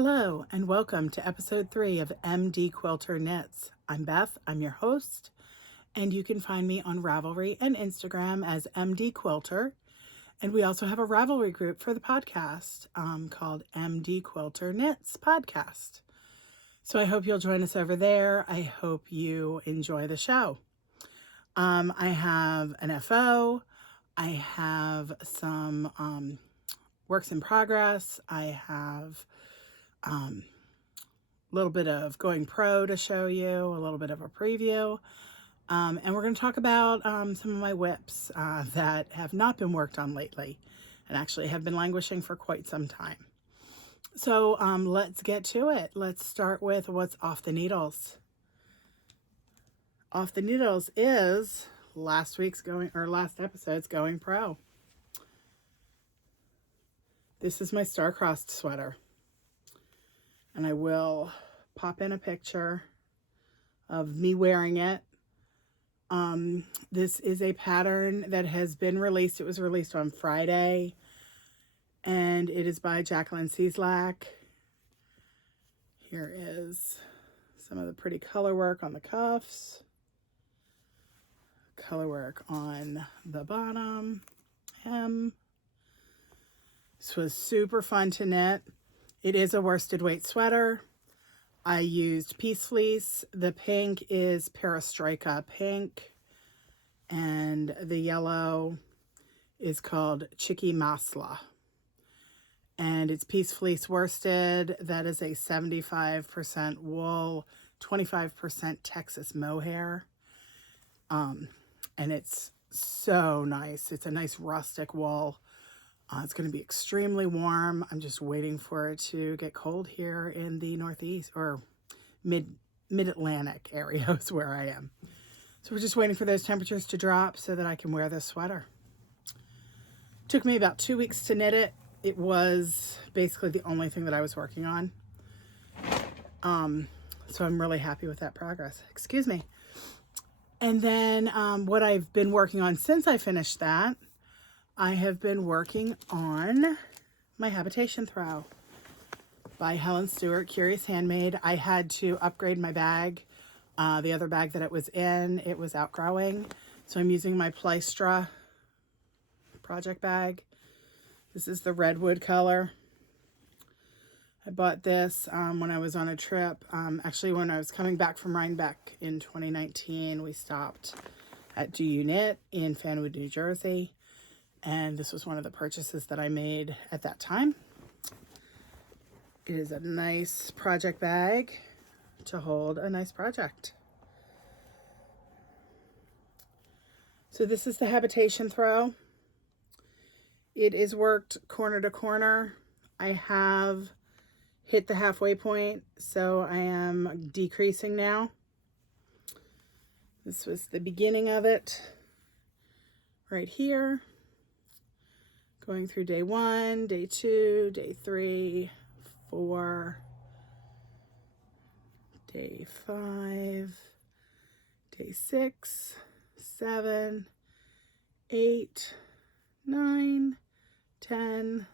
Hello and welcome to episode 3 of Mdquilter Knits. I'm Beth, I'm your host, and you can find me on Ravelry and Instagram as Mdquilter. And we also have a Ravelry group for the podcast called Mdquilter Knits Podcast. So I hope you'll join us over there. I hope you enjoy the show. I have an FO. I have some works in progress. I have a little bit of going pro to show you, a little bit of a preview, and we're going to talk about some of my whips that have not been worked on lately and actually have been languishing for quite some time. So let's get to it. Let's start with what's off the needles. Off the needles is last episode's going pro. This is my star-crossed sweater. And I will pop in a picture of me wearing it. This is a pattern that has been released. It was released on Friday. And it is by Jacqueline Cieslak. Here is some of the pretty color work on the cuffs. Color work on the bottom hem. This was super fun to knit. It is a worsted weight sweater. I used Peace Fleece. The pink is Perestroika pink. And the yellow is called Chickie Masla. And it's Peace Fleece worsted. That is a 75% wool, 25% Texas mohair. And it's so nice. It's a nice rustic wool. It's going to be extremely warm. I'm just waiting for it to get cold here in the Northeast or mid-Atlantic areas where I am. So we're just waiting for those temperatures to drop so that I can wear this sweater. Took me about 2 weeks to knit it. It was basically the only thing that I was working on. So I'm really happy with that progress. Excuse me. And then what I've been working on since I finished that, I have been working on my Habitation Throw by Helen Stewart, Curious Handmade. I had to upgrade my bag. The other bag that it was in, it was outgrowing. So I'm using my Plystra project bag. This is the redwood color. I bought this when I was on a trip. Actually, when I was coming back from Rhinebeck in 2019, we stopped at Do You Knit in Fanwood, New Jersey. And this was one of the purchases that I made at that time. It is a nice project bag to hold a nice project. So this is the Habitation Throw. It is worked corner to corner. I have hit the halfway point, so I am decreasing now. This was the beginning of it right here. Going through day 1, day 2, day 3, 4, day 5, day 6, 7, 8, 9, 10,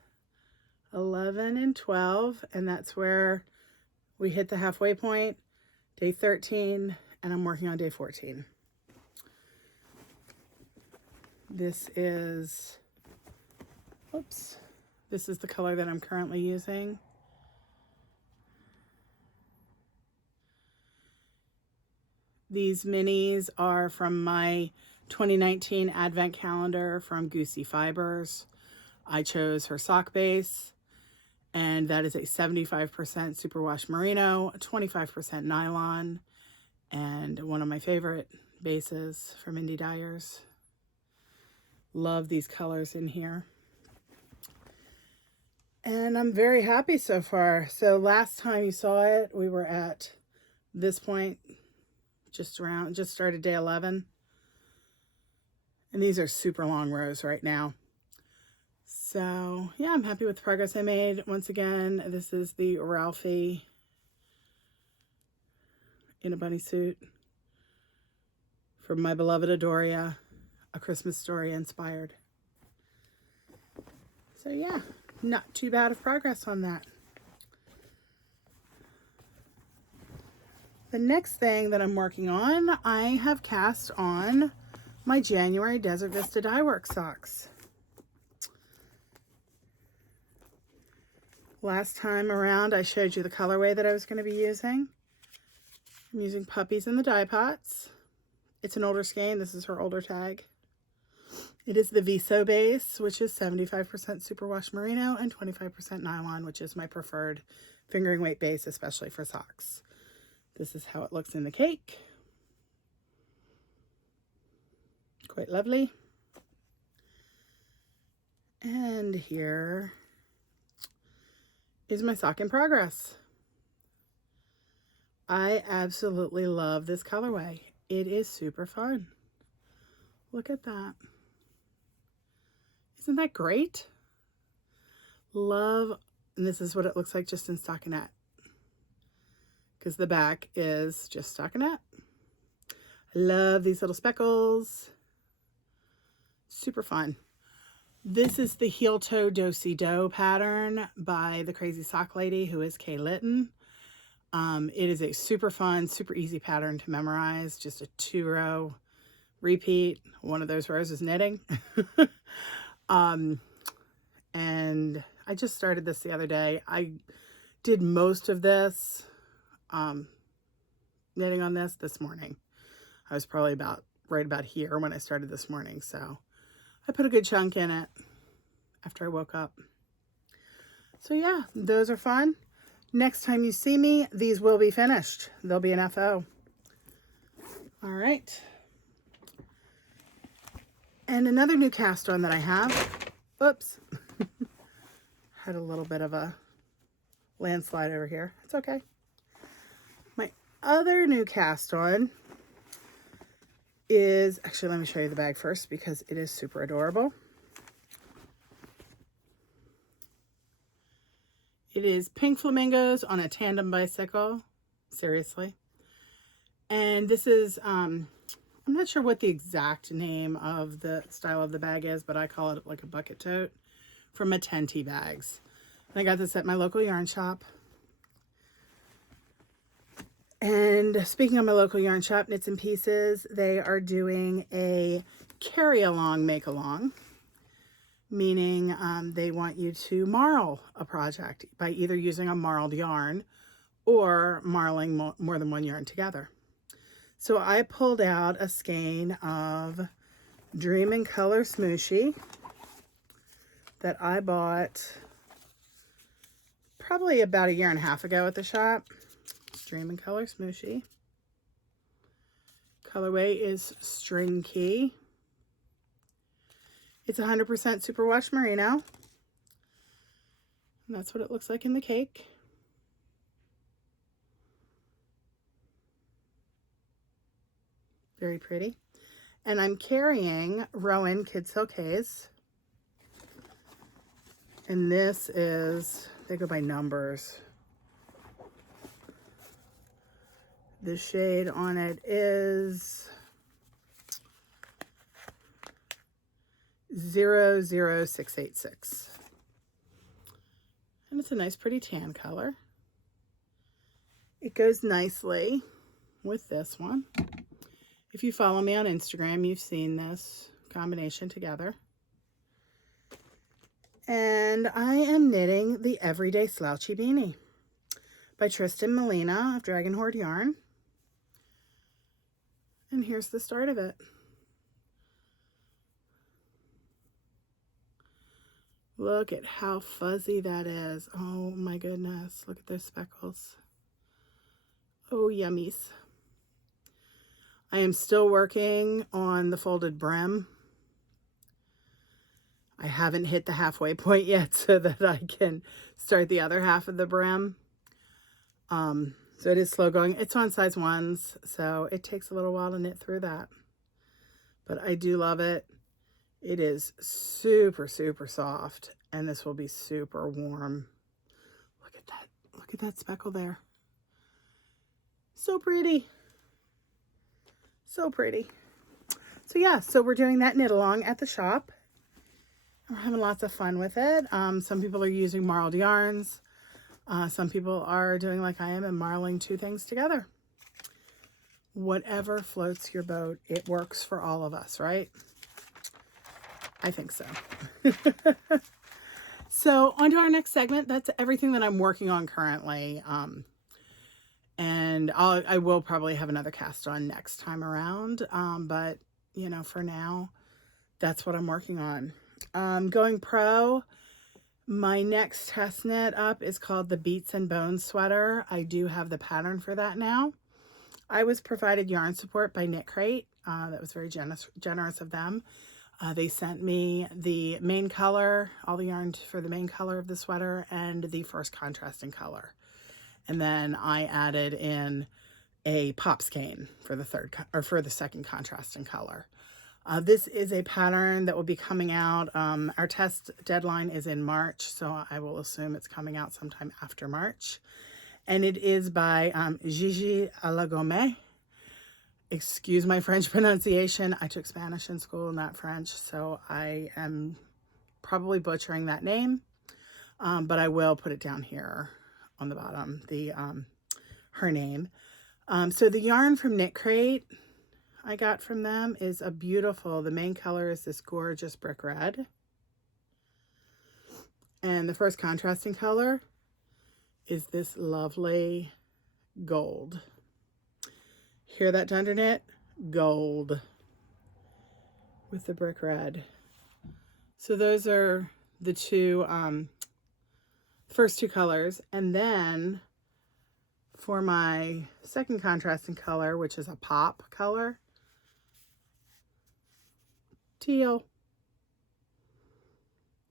11, and 12. And that's where we hit the halfway point, day 13, and I'm working on day 14. This is the color that I'm currently using. These minis are from my 2019 advent calendar from Goosey Fibers. I chose her sock base, and that is a 75% superwash merino, 25% nylon, and one of my favorite bases from Indie Dyers. Love these colors in here. And I'm very happy so far. So last time you saw it, we were at this point, just started day 11. And these are super long rows right now. So yeah, I'm happy with the progress I made. Once again, this is the Ralphie in a bunny suit from my beloved Adoria, A Christmas Story inspired. So yeah, not too bad of progress on that. The next thing that I'm working on, I have cast on my January Desert Vista Dye Work socks. Last time around, I showed you the colorway that I was going to be using. I'm using Puppies in the dye pots. It's an older skein. This is her older tag. It is the Viso base, which is 75% superwash merino and 25% nylon, which is my preferred fingering weight base, especially for socks. This is how it looks in the cake. Quite lovely. And here is my sock in progress. I absolutely love this colorway. It is super fun. Look at that. Isn't that great? Love, and this is what it looks like just in stockinette, because the back is just stockinette. I love these little speckles. Super fun. This is the heel toe do-si-do pattern by the crazy sock lady, who is Kay Litton. It is a super fun, super easy pattern to memorize. Just a 2-row repeat. One of those rows is knitting. And I just started this the other day. I did most of this knitting on this morning. I was probably right about here when I started this morning, so I put a good chunk in it after I woke up. So yeah, those are fun. Next time you see me, these will be finished. They'll be an FO. All right. And another new cast on that I have. Oops. Had a little bit of a landslide over here. It's okay. My other new cast on is, actually, let me show you the bag first because it is super adorable. It is pink flamingos on a tandem bicycle. Seriously. And this is, I'm not sure what the exact name of the style of the bag is, but I call it like a bucket tote from Matenti Bags. And I got this at my local yarn shop. And speaking of my local yarn shop, Knits and Pieces, they are doing a carry-along make-along, meaning they want you to marl a project by either using a marled yarn or marling more than one yarn together. So I pulled out a skein of Dream in Color Smooshy that I bought probably about 1.5 years ago at the shop. Dream in Color Smooshy. Colorway is String Key. It's 100% superwash merino. And that's what it looks like in the cake. Very pretty. And I'm carrying Rowan Kid Silk Haze. And this is, they go by numbers. The shade on it is 00686. And it's a nice pretty tan color. It goes nicely with this one. If you follow me on Instagram, you've seen this combination together. And I am knitting the Everyday Slouchy Beanie by Tristan Molina of Dragon Horde Yarn. And here's the start of it. Look at how fuzzy that is. Oh my goodness. Look at those speckles. Oh, yummies. I am still working on the folded brim. I haven't hit the halfway point yet so that I can start the other half of the brim. So it is slow going. It's on size 1s, so it takes a little while to knit through that. But I do love it. It is super, super soft, and this will be super warm. Look at that. Look at that speckle there. So pretty. So pretty. So yeah, so we're doing that knit along at the shop. We're having lots of fun with it. Some people are using marled yarns. Some people are doing like I am and marling two things together. whatever floats your boat, it works for all of us, right? I think so. So on to our next segment. That's everything that I'm working on currently. And I will probably have another cast on next time around. But, you know, for now, that's what I'm working on. Going pro, my next test knit up is called the Beats and Bones sweater. I do have the pattern for that now. I was provided yarn support by Knit Crate. That was very generous of them. They sent me the main color, all the yarn for the main color of the sweater, and the first contrasting color. And then I added in a pop skein for the second contrasting color. This is a pattern that will be coming out. Our test deadline is in March, so I will assume it's coming out sometime after March. And it is by Gigi Alagome. Excuse my French pronunciation. I took Spanish in school, not French, so I am probably butchering that name, but I will put it down here on the bottom, her name. So the yarn from Knit Crate I got from them is a beautiful, the main color is this gorgeous brick red. And the first contrasting color is this lovely gold. Hear that, Dunder Knit? Gold with the brick red. So those are the two, first two colors. And then for my second contrasting color, which is a pop color, teal.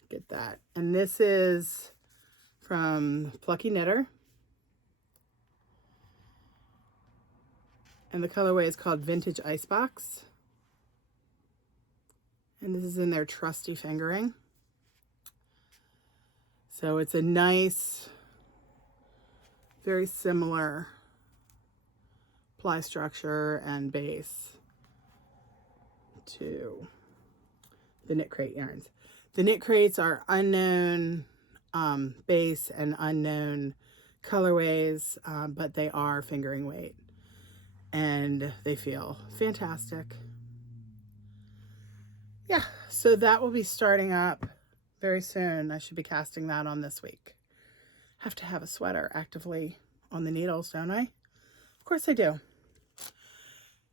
Get that. And this is from Plucky Knitter. And the colorway is called Vintage Icebox. And this is in their Trusty fingering. So it's a nice, very similar ply structure and base to the Knit Crate yarns. The Knit Crates are unknown base and unknown colorways, but they are fingering weight. And they feel fantastic. Yeah, so that will be starting up very soon. I should be casting that on this week. Have to have a sweater actively on the needles, don't I? Of course I do.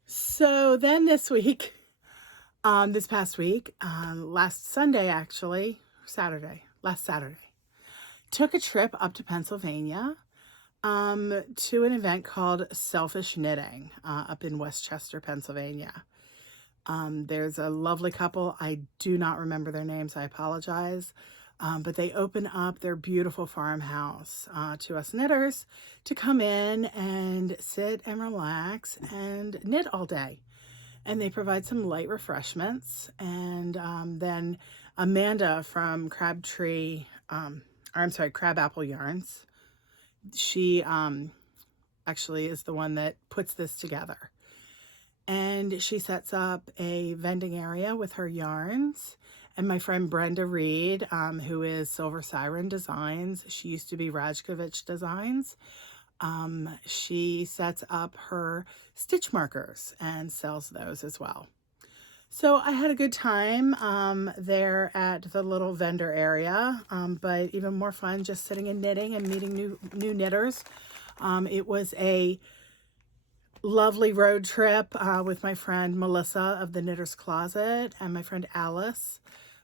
So then this week, this past week, last Sunday actually, last Saturday, took a trip up to Pennsylvania to an event called Selfish Knitting up in Westchester, Pennsylvania. There's a lovely couple. I do not remember their names. I apologize. But they open up their beautiful farmhouse to us knitters to come in and sit and relax and knit all day. And they provide some light refreshments. And then Amanda from Crabapple Yarns, she actually is the one that puts this together. And she sets up a vending area with her yarns. And my friend Brenda Reed, who is Silver Siren Designs, she used to be Rajkovich Designs. She sets up her stitch markers and sells those as well. So I had a good time there at the little vendor area, but even more fun just sitting and knitting and meeting new knitters. It was a lovely road trip with my friend Melissa of the Knitter's Closet and my friend Alice.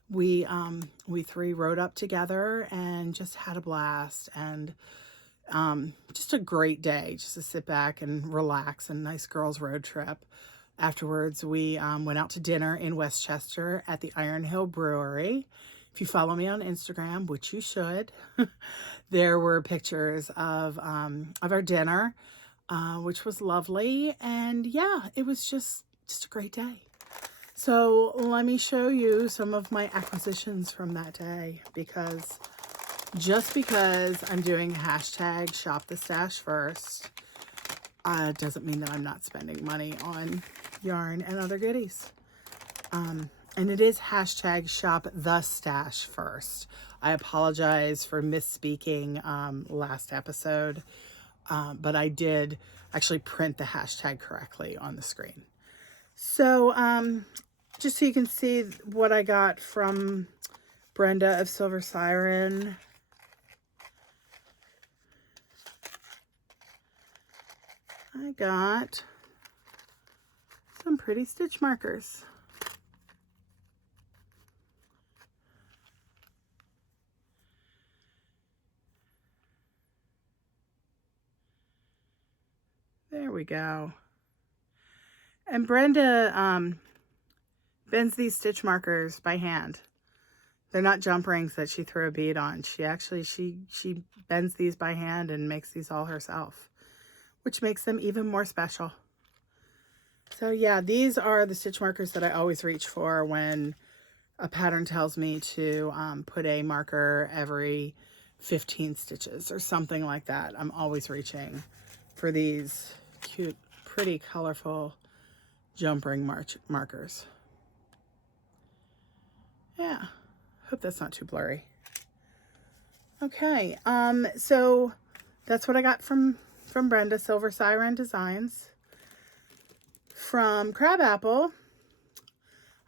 We three rode up together and just had a blast, and just a great day just to sit back and relax, and nice girls road trip. Afterwards, we went out to dinner in Westchester at the Iron Hill Brewery. If you follow me on Instagram, which you should, there were pictures of our dinner, which was lovely. And yeah, it was just a great day. So let me show you some of my acquisitions from that day, because just because I'm doing hashtag shop the stash first, doesn't mean that I'm not spending money on yarn and other goodies. And it is hashtag shop the stash first. I apologize for misspeaking last episode. but I did actually print the hashtag correctly on the screen. So just so you can see what I got from Brenda of Silver Siren. I got some pretty stitch markers. There we go. And Brenda bends these stitch markers by hand. They're not jump rings that she threw a bead on. She actually, she bends these by hand and makes these all herself, which makes them even more special. So yeah, these are the stitch markers that I always reach for when a pattern tells me to put a marker every 15 stitches or something like that. I'm always reaching for these cute, pretty, colorful jump ring markers. Yeah, hope that's not too blurry. Okay, so that's what I got from Brenda, Silver Siren Designs. From Crabapple,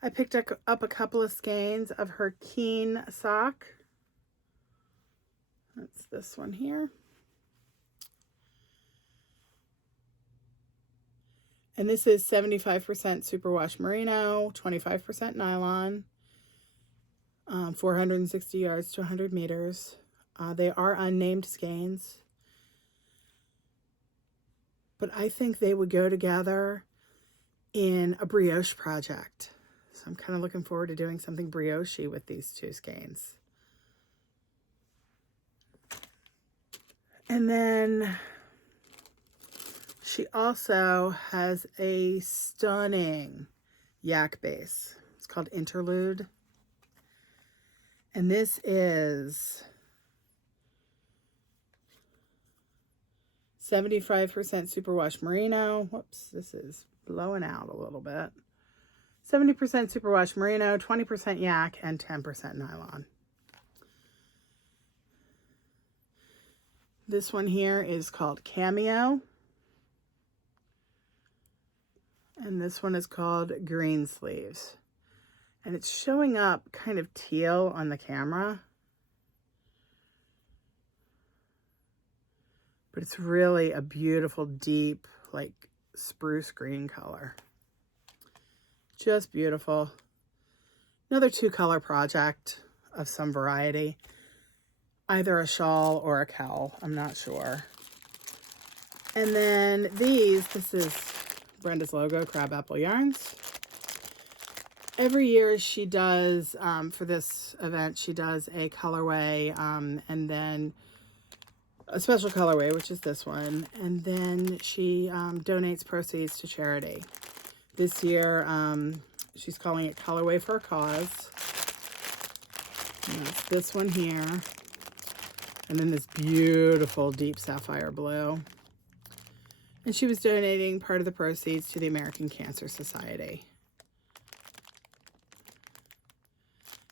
I picked up a couple of skeins of her Keen sock. That's this one here. And this is 75% superwash merino, 25% nylon, 460 yards to 100 meters. They are unnamed skeins, but I think they would go together in a brioche project. So I'm kind of looking forward to doing something brioche-y with these two skeins. And then she also has a stunning yak base. It's called Interlude. And this is 75% superwash merino. Whoops, this is blowing out a little bit. 70% superwash merino, 20% yak, and 10% nylon. This one here is called Cameo. And this one is called Greensleeves. And it's showing up kind of teal on the camera. But it's really a beautiful, deep, like spruce green color. Just beautiful. Another 2-color project of some variety. Either a shawl or a cowl, I'm not sure. And then this is Brenda's logo, Crabapple Yarns. Every year she does, for this event, she does a colorway and then a special colorway, which is this one. And then she donates proceeds to charity. This year, she's calling it Colorway for a Cause. And that's this one here. And then this beautiful deep sapphire blue. And she was donating part of the proceeds to the American Cancer Society.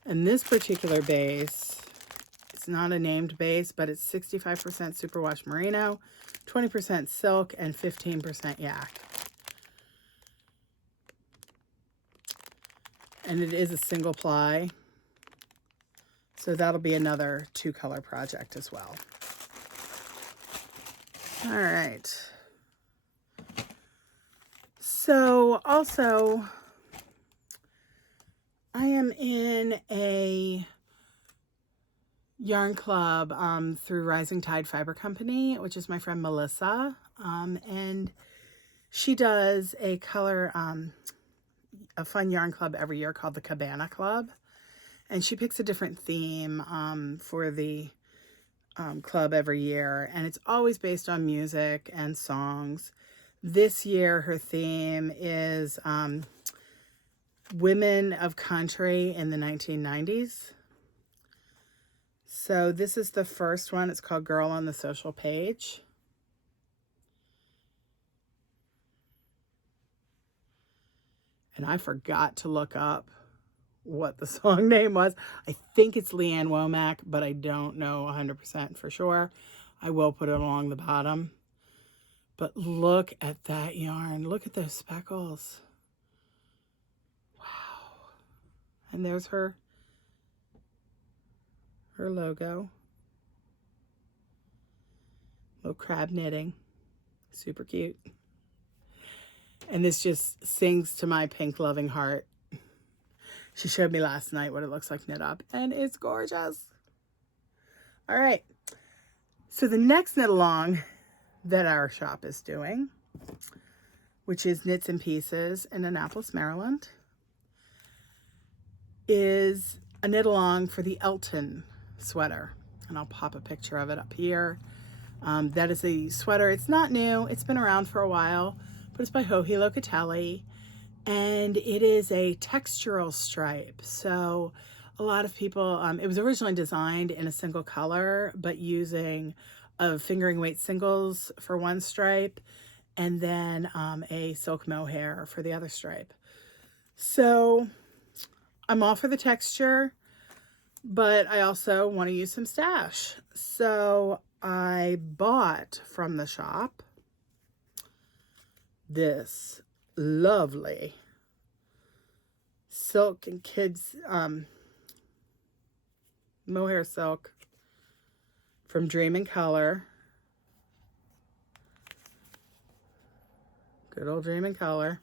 And this particular base, it's not a named base, but it's 65% superwash merino, 20% silk, and 15% yak. And it is a single ply. So that'll be another 2-color project as well. All right. So also, I am in a yarn club through Rising Tide Fiber Company, which is my friend Melissa. And she does a fun yarn club every year called the Cabana Club. And she picks a different theme for the club every year. And it's always based on music and songs. This year, her theme is women of country in the 1990s. So this is the first one. It's called Girl on the Social Page. And I forgot to look up what the song name was. I think it's Leanne Womack, but I don't know 100% for sure. I will put it along the bottom. But look at that yarn. Look at those speckles. Wow. And there's her logo. Little crab knitting. Super cute. And this just sings to my pink loving heart. She showed me last night what it looks like knit up, and it's gorgeous. All right. So the next knit along that our shop is doing, which is Knits and Pieces in Annapolis, Maryland, is a knit along for the Elton sweater. And I'll pop a picture of it up here. That is a sweater. It's not new. It's been around for a while, but it's by Locatelli. And it is a textural stripe. So a lot of people, it was originally designed in a single color, but using fingering weight singles for one stripe, and then a silk mohair for the other stripe. So I'm all for the texture, but I also want to use some stash. So I bought from the shop this lovely silk and kids mohair silk from Dream in Color. Good old Dream in Color.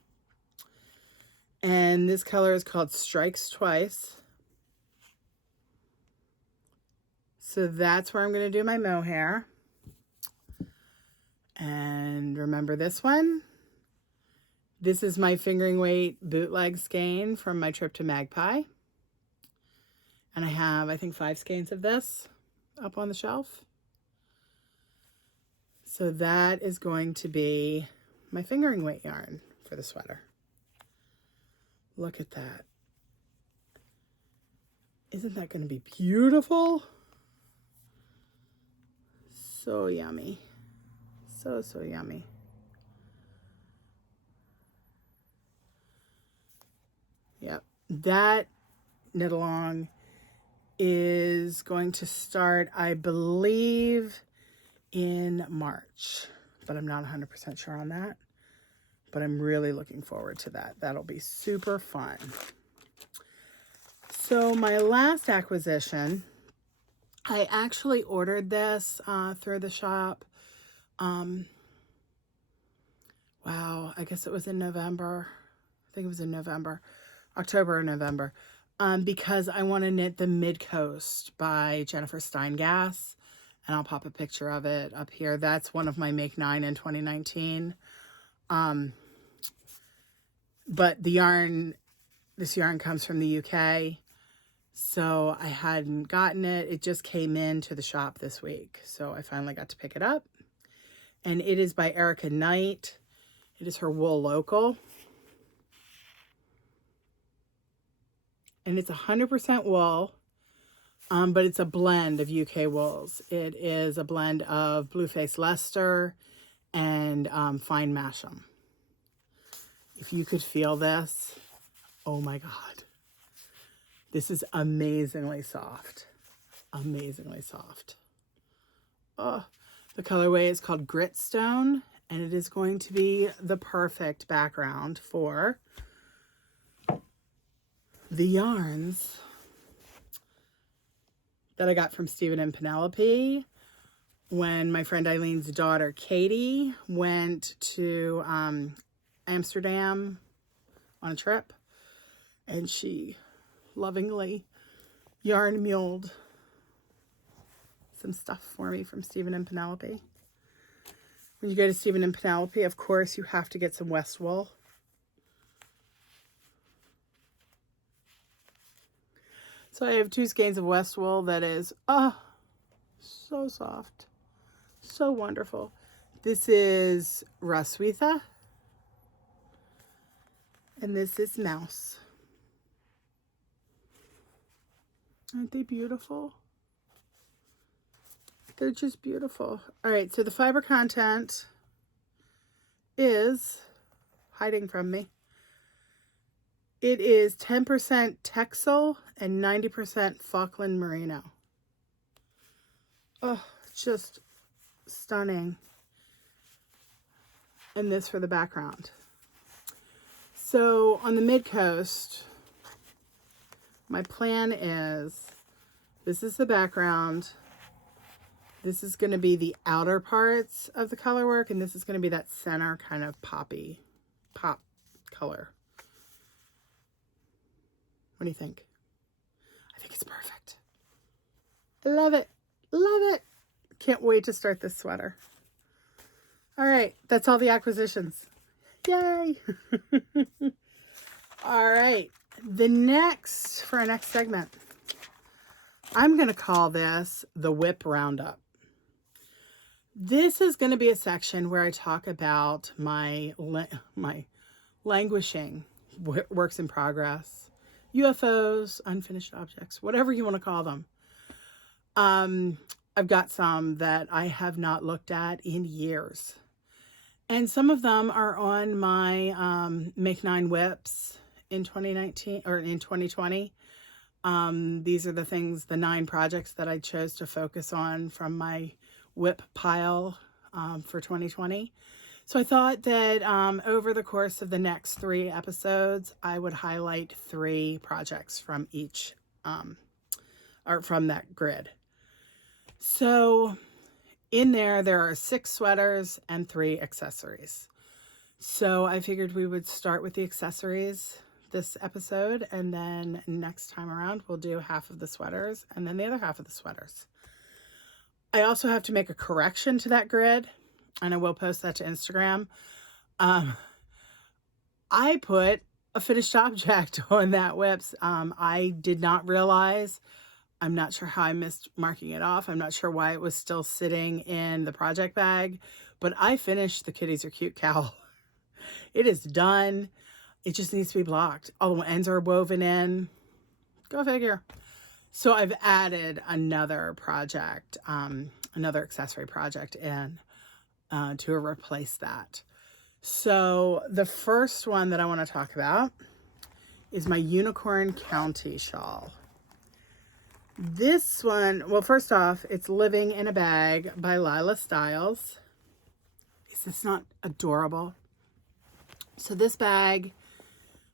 And this color is called Strikes Twice. So that's where I'm going to do my mohair. And remember this one? This is my fingering weight bootleg skein from my trip to Magpie. And I have, I think, 5 skeins of this up on the shelf. So that is going to be my fingering weight yarn for the sweater. Look at that. Isn't that going to be beautiful? So yummy. So, so yummy. Yep. That knit along is going to start, I believe, in March, but I'm not 100% sure on that. But I'm really looking forward to that. That'll be super fun. So my last acquisition, I actually ordered this through the shop. Wow, I guess it was in November. I think it was in November, October or November. Because I want to knit the Mid-Coast by Jennifer Steingass. And I'll pop a picture of it up here. That's one of my Make 9 in 2019. But the yarn, this yarn comes from the UK. So I hadn't gotten it. It just came into the shop this week. So I finally got to pick it up. And it is by Erica Knight. It is her Wool Local. And it's 100% wool, but it's a blend of UK wools. It is a blend of Blueface Leicester and Fine Masham. If you could feel this, oh my God. This is amazingly soft. Amazingly soft. Oh, the colorway is called Gritstone, and it is going to be the perfect background for the yarns that I got from Stephen and Penelope when my friend Eileen's daughter Katie went to Amsterdam on a trip, and she lovingly yarn muled some stuff for me from Stephen and Penelope. When you go to Stephen and Penelope, of course, you have to get some West wool. So I have 2 skeins of West wool that is, oh, so soft. So wonderful. This is Roswitha. And this is Mouse. Aren't they beautiful? They're just beautiful. All right, so the fiber content is hiding from me. It is 10% Texel and 90% Falkland Merino. Oh, just stunning. and this for the background. So on the mid coast, my plan is, this is the background. This is going to be the outer parts of the color work, and this is going to be that center kind of pop color. What do you think? I think it's perfect. I love it. Love it. Can't wait to start this sweater. All right, that's all the acquisitions. Yay! All right, for our next segment, I'm going to call this the Whip Roundup. This is going to be a section where I talk about my languishing works in progress, UFOs, unfinished objects, whatever you want to call them. I've got some that I have not looked at in years. And some of them are on my Make 9 Whips in 2019 or in 2020. These are the 9 projects that I chose to focus on from my whip pile for 2020. So I thought that over the course of the next 3 episodes, I would highlight 3 projects from each, or from that grid. So in there are 6 sweaters and 3 accessories. So I figured we would start with the accessories this episode, and then next time around we'll do half of the sweaters and then the other half of the sweaters. I also have to make a correction to that grid, and I will post that to Instagram. I put a finished object on that whips. I did not realize. I'm not sure how I missed marking it off. I'm not sure why it was still sitting in the project bag, but I finished the Kitties Are Cute cowl. It is done. It just needs to be blocked. All the ends are woven in. Go figure. So I've added another project, another accessory project in to replace that. So the first one that I want to talk about is my Unicorn Kounty shawl. This one, well, first off, it's Living in a Bag by Lilastyles. Is this not adorable? So this bag,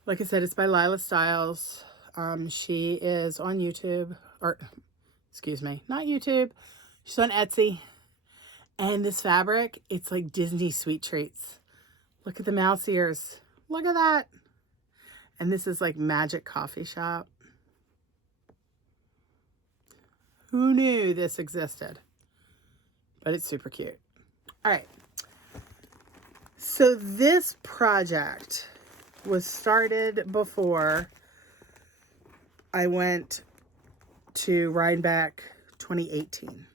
like I said, it's by Lilastyles. She is on YouTube, or excuse me, not YouTube. She's on Etsy. And this fabric, it's like Disney sweet treats. Look at the mouse ears. Look at that. And this is like Magic Coffee Shop. Who knew this existed? But it's super cute. All right. So this project was started before I went to Rhinebeck 2018.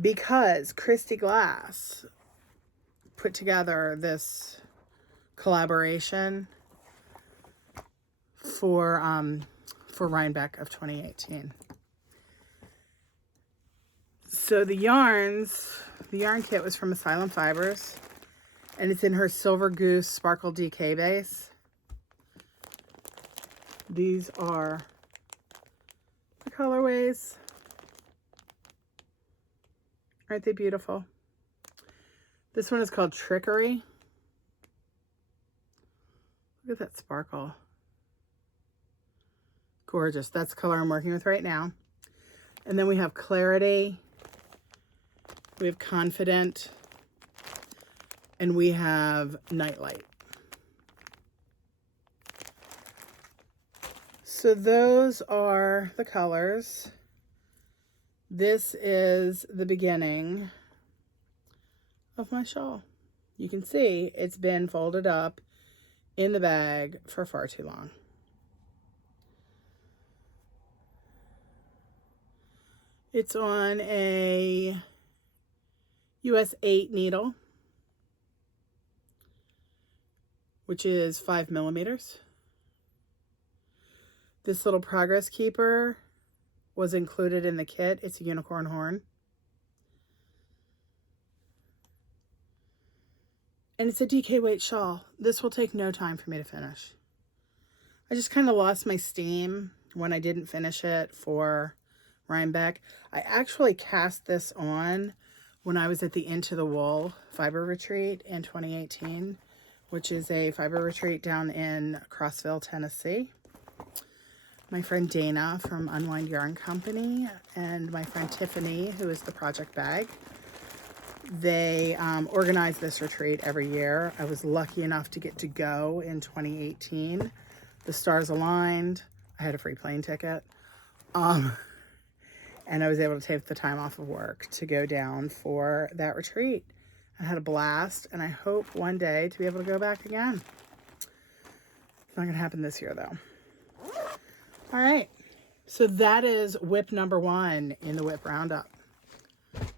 Because Christy Glass put together this collaboration for Rhinebeck of 2018. So the yarn kit was from Asylum Fibers, and it's in her Silver Goose Sparkle DK base. These are the colorways. Aren't they beautiful? This one is called Trickery. Look at that sparkle. Gorgeous. That's the color I'm working with right now. And then we have Clarity. We have Confident. And we have Nightlight. So those are the colors. This is the beginning of my shawl. You can see it's been folded up in the bag for far too long. It's on a US 8 needle, which is 5 millimeters. This little progress keeper was included in the kit. It's a unicorn horn. And it's a DK weight shawl. This will take no time for me to finish. I just kind of lost my steam when I didn't finish it for Rhinebeck. I actually cast this on when I was at the Into the Wool fiber retreat in 2018, which is a fiber retreat down in Crossville, Tennessee. My friend Dana from Unwind Yarn Company and my friend Tiffany, who is the Project Bag, they organize this retreat every year. I was lucky enough to get to go in 2018. The stars aligned. I had a free plane ticket. And I was able to take the time off of work to go down for that retreat. I had a blast, and I hope one day to be able to go back again. It's not going to happen this year, though. All right. So that is whip number 1 in the whip roundup.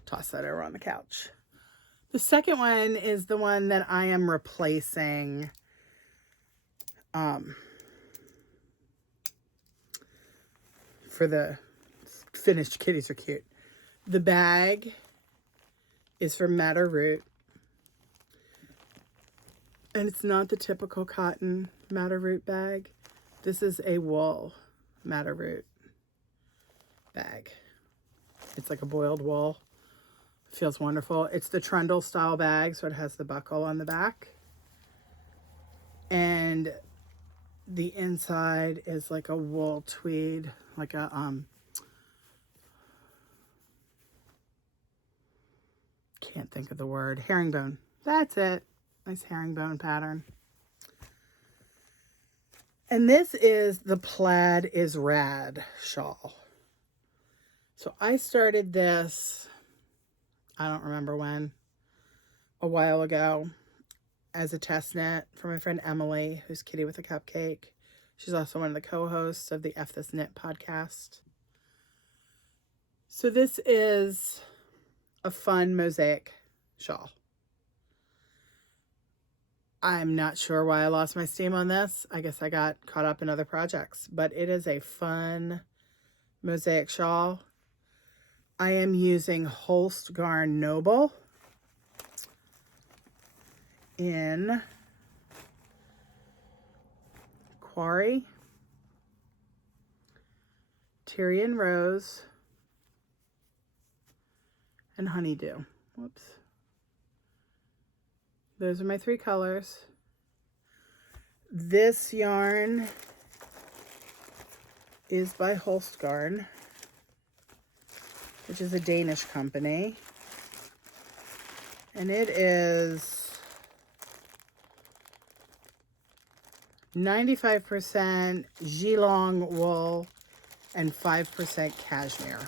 Toss that over on the couch. The second one is the one that I am replacing for the finished kitties are cute. The bag is from Madder Root. And it's not the typical cotton Madder Root bag. This is a wool Madder Root bag. It's like a boiled wool. Feels wonderful. It's the Trundle style bag, so it has the buckle on the back. And the inside is like a wool tweed, like a can't think of the word. Herringbone. That's it. Nice herringbone pattern. And this is the Plaid is Rad shawl. So I started this, I don't remember when, a while ago, as a test knit for my friend Emily, who's Kitty with a Cupcake. She's also one of the co-hosts of the F This Knit podcast. So this is a fun mosaic shawl. I'm not sure why I lost my steam on this. I guess I got caught up in other projects, but it is a fun mosaic shawl. I am using Holst Garn Noble in Quarry, Tyrian Rose, and Honeydew. Whoops. Those are my 3 colors. This yarn is by Holst Garn, which is a Danish company. And it is 95% Geelong wool and 5% cashmere.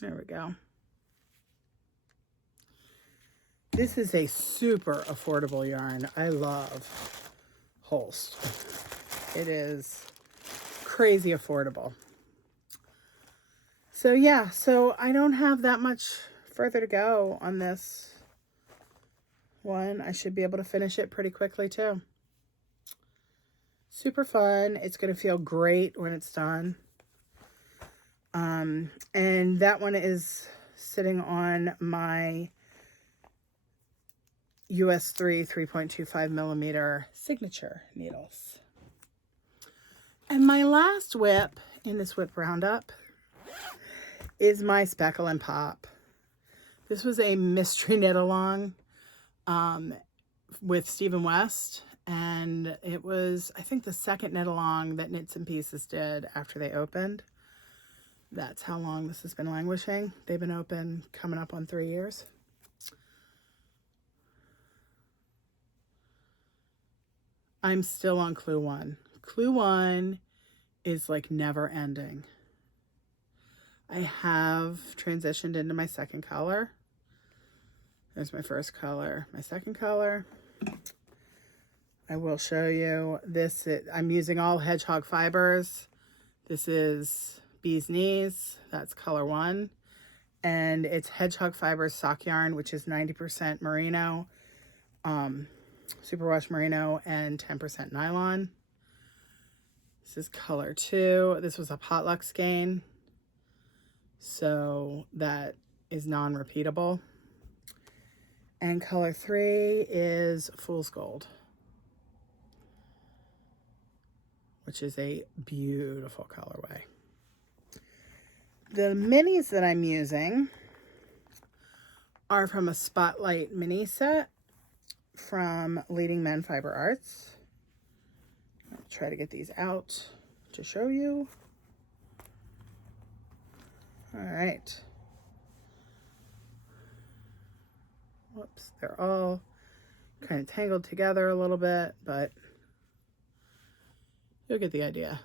There we go. This is a super affordable yarn. I love Holst. It is crazy affordable. So yeah, so I don't have that much further to go on this one. I should be able to finish it pretty quickly too. Super fun. It's going to feel great when it's done. And that one is sitting on my US 3.25 millimeter signature needles. And my last whip in this whip roundup is my Speckle and Pop. This was a mystery knit along with Stephen West, and it was, I think, the second knit along that Knits and Pieces did after they opened. That's how long this has been languishing. They've been open coming up on 3 years. I'm still on clue 1. Clue 1 is like never ending. I have transitioned into my second color. There's my first color, my second color. I will show you this. I'm using all hedgehog fibers. This is Bee's Knees, that's color 1, and it's hedgehog fibers sock yarn, which is 90% merino, superwash merino, and 10% nylon. This is color 2. This was a potluck skein, so that is non-repeatable. And color 3 is Fool's Gold. which is a beautiful colorway. The minis that I'm using are from a Spotlight mini set from Leading Men Fiber Arts. I'll try to get these out to show you. All right. Whoops, they're all kind of tangled together a little bit, but you'll get the idea.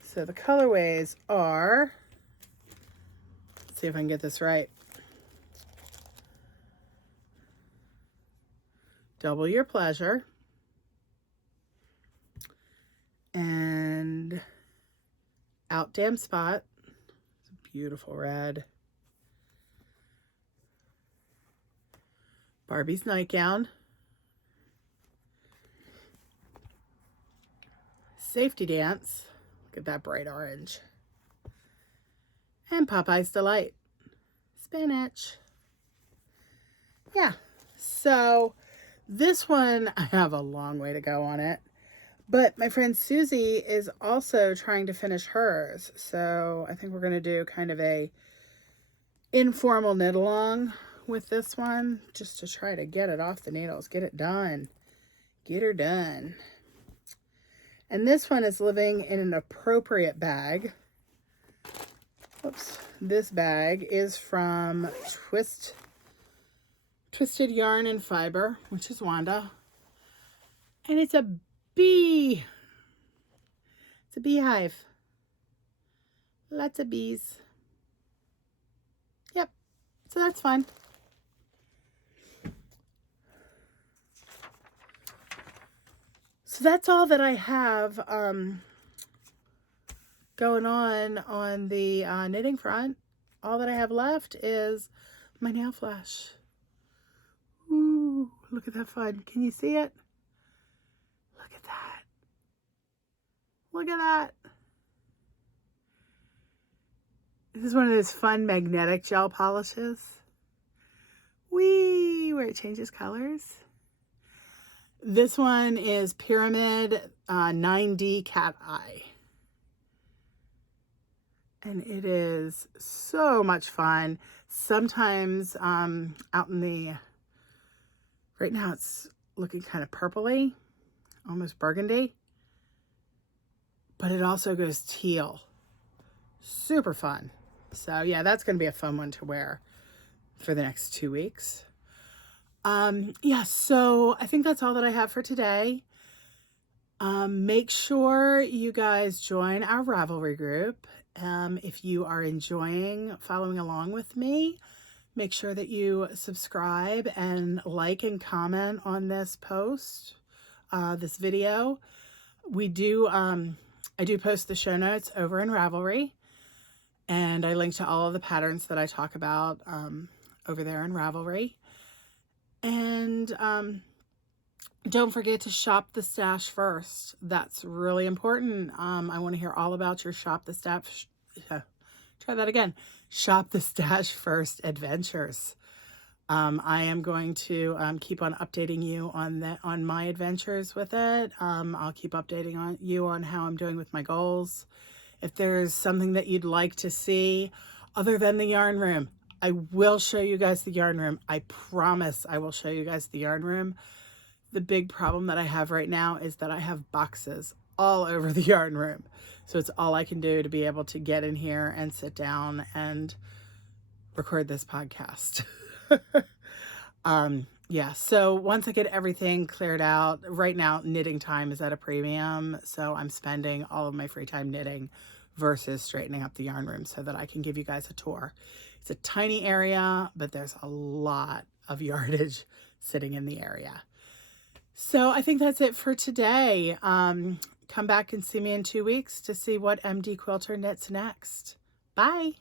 So the colorways are, let's see if I can get this right. Double Your Pleasure and Out Damn Spot. It's a beautiful red. Barbie's Nightgown. Safety Dance. Look at that bright orange. And Popeye's Delight. Spinach. Yeah. So this one, I have a long way to go on it. But my friend Susie is also trying to finish hers. So I think we're going to do kind of a informal knit along with this one, just to try to get it off the needles, get it done, get her done. And this one is living in an appropriate bag. Oops. This bag is from Twisted Yarn and Fiber, which is Wanda. And it's a bee. It's a beehive. Lots of bees. Yep. So that's fun. So that's all that I have going on the knitting front. All that I have left is my nail flash. Ooh, look at that fun. Can you see it? Look at that. Look at that. This is one of those fun magnetic gel polishes. Whee! Where it changes colors. This one is Pyramid 9D Cat Eye. And it is so much fun. Sometimes out in the, right now it's looking kind of purpley, almost burgundy. But it also goes teal. Super fun. So yeah, that's going to be a fun one to wear for the next 2 weeks. Yeah, so I think that's all that I have for today. Make sure you guys join our Ravelry group. If you are enjoying following along with me, make sure that you subscribe and like and comment on this post, this video. I do post the show notes over in Ravelry, and I link to all of the patterns that I talk about over there in Ravelry. And don't forget to shop the stash first. That's really important. I want to hear all about your shop the stash. Try that again. Shop the stash first adventures. I am going to keep on updating you on my adventures with it. I'll keep updating you on how I'm doing with my goals. If there's something that you'd like to see other than the yarn room, I will show you guys the yarn room. I promise I will show you guys the yarn room. The big problem that I have right now is that I have boxes all over the yarn room. So it's all I can do to be able to get in here and sit down and record this podcast. Yeah, so once I get everything cleared out, right now knitting time is at a premium. So I'm spending all of my free time knitting versus straightening up the yarn room so that I can give you guys a tour. It's a tiny area, but there's a lot of yardage sitting in the area. So I think that's it for today. Come back and see me in 2 weeks to see what Mdquilter knits next. Bye.